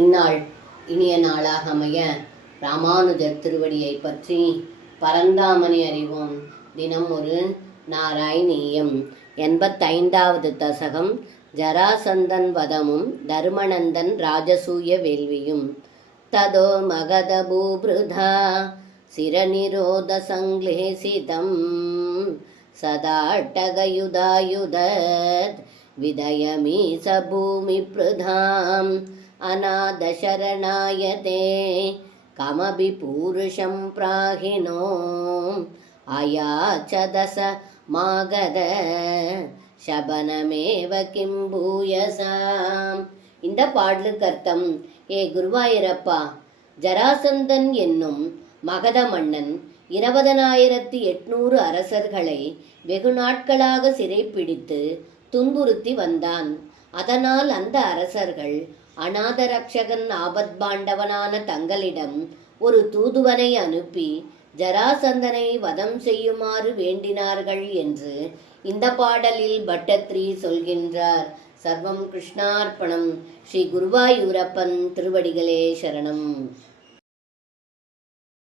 இந்நாள் இனிய நாளாக அமைய ராமானுஜர் திருவடியை பற்றி பரந்தாமனை அறிவோம். தினம் ஒரு நாராயணீயம். 85வது தசகம். ஜராசந்தன் வதமும் தர்மநந்தன் ராஜசூய வேள்வியும். ததோ மகத பூபிருதா சிரநிரோத சங்லேசிதம் சதாட்டகயுதாயுதத் விதயமீச பூமி பிரதாம் அநாதசரணாயதே கமபி பூருஷம் பிராகினோ அயாச்சதச மாகத சபனமேவ கிம் பூயசாம். இந்த பாடலுக்கு அர்த்தம்: ஏ குருவாயூரப்பா, ஜராசந்தன் என்னும் மகத மன்னன் 20,800 அரசர்களை வெகு நாட்களாக சிறைப்பிடித்து துன்புறுத்தி வந்தான். அதனால் அந்த அரசர்கள் அநாதரக்ஷகன் ஆபத்பாண்டவனான தங்களிடம் ஒரு தூதுவனை அனுப்பி ஜராசந்தனை வதம் செய்யுமாறு வேண்டினார்கள் என்று இந்த பாடலில் பட்டத்ரி சொல்கின்றார். சர்வம் கிருஷ்ணார்ப்பணம். ஸ்ரீ குருவாயூரப்பன் திருவடிகளே சரணம்.